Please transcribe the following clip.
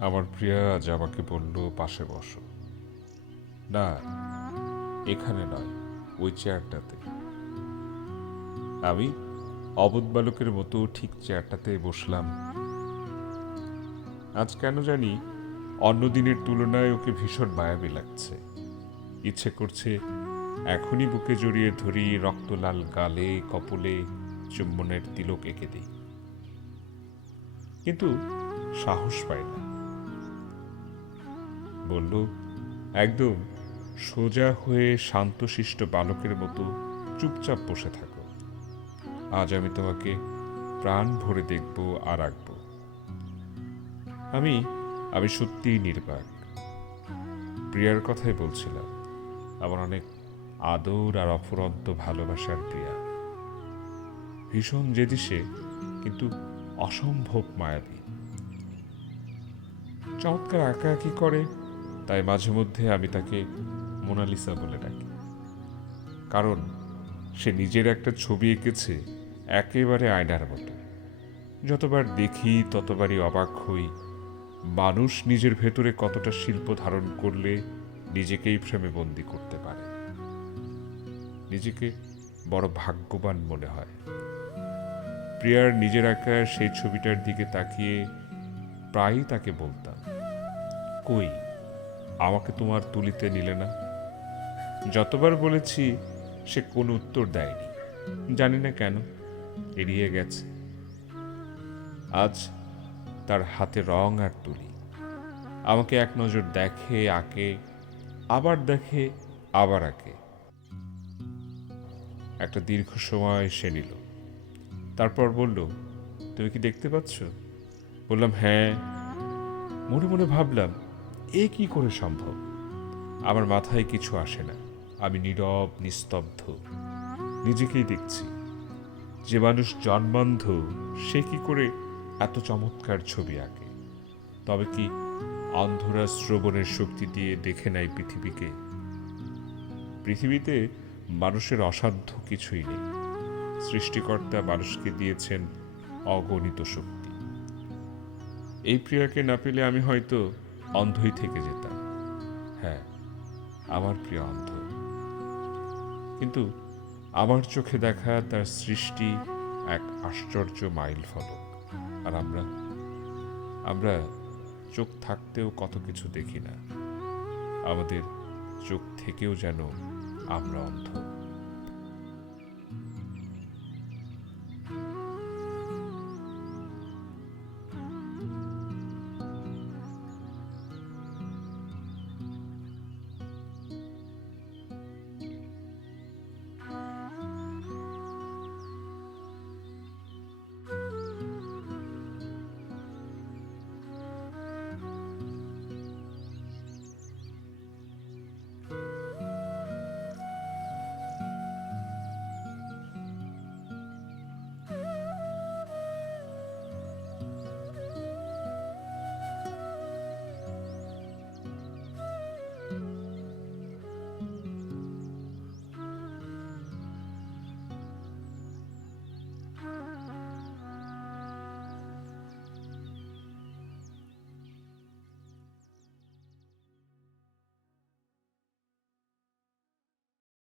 আমার প্রিয়া আজ আমাকে বলল, পাশে বসো। না, এখানে নয়, ওই চেয়ারটাতে। আমি অবোধ বালকের মতো ঠিক চেয়ারটাতে বসলাম। আজ কেন জানি অন্য দিনের তুলনায় ওকে ভীষণ মায়াবী লাগছে। ইচ্ছে করছে এখনই বুকে জড়িয়ে ধরি, রক্তলাল গালে কপলে চুম্বনের তিলক এঁকে দিই, কিন্তু সাহস পাই না। বলল, একদম সোজা হয়ে শান্তশিষ্ট বালকের মতো চুপচাপ বসে থাকো। আজ আমি তোমাকে প্রাণ ভরে দেখব আর রাখবো। আমি আমি সত্যিই নির্বাক। প্রিয়ার কথাই বলছিলাম। আমার অনেক আদর আর অফুরন্ত ভালোবাসার প্রিয়া। ভীষণ জেদি সে, কিন্তু অসম্ভব মায়াবী। চমৎকার আঁকাআঁকি করে, তাই মাঝে মধ্যে আমি তাকে মোনালিসা বলে ডাকি। কারণ সে নিজের একটা ছবি এঁকেছে একেবারে আয়নার মতো। যতবার দেখি ততবারই অবাক হই, মানুষ নিজের ভেতরে কতটা শিল্প ধারণ করলে নিজেকেই ফ্রেমে বন্দি করতে পারে। নিজেকে বড় ভাগ্যবান মনে হয়। প্রিয়ার নিজের আঁকা সেই ছবিটার দিকে তাকিয়ে প্রায়ই তাকে বলতাম, কই, আমাকে তোমার তুলিতে নিলে না? যতবার বলেছি সে কোনো উত্তর দেয়নি। জানি না কেন, এড়িয়ে গেছে। আজ তার হাতে রং আর তুলি। আমাকে এক নজর দেখে, আঁকে, আবার দেখে, আবার আঁকে। একটা দীর্ঘ সময় সে নিল। তারপর বলল, তুমি কি দেখতে পাচ্ছ? বললাম, হ্যাঁ। মনে মনে ভাবলাম, এ কি করে সম্ভব? আমার মাথায় কিছু আসে না। আমি নীরব, নিস্তব্ধ, নিজেকেই দেখছি। যে মানুষ জন্মান্ধ, সে কি করে এত চমৎকার ছবি আঁকে? তবে কি অন্ধরা শ্রবণের শক্তি দিয়ে দেখে নেয় পৃথিবীকে? পৃথিবীতে মানুষের অসাধ্য কিছুই নেই। সৃষ্টিকর্তা মানুষকে দিয়েছেন অগণিত শক্তি। এই প্রিয়াকে না পেলে আমি হয়তো অন্ধই থেকে যেতাম। হ্যাঁ, আমার প্রিয় অন্ধ, কিন্তু আমার চোখে দেখা তার সৃষ্টি এক আশ্চর্য মাইল ফলক। আর আমরা আমরা চোখ থাকতেও কত কিছু দেখি না। আমাদের চোখ থেকেও যেন আমরা অন্ধ।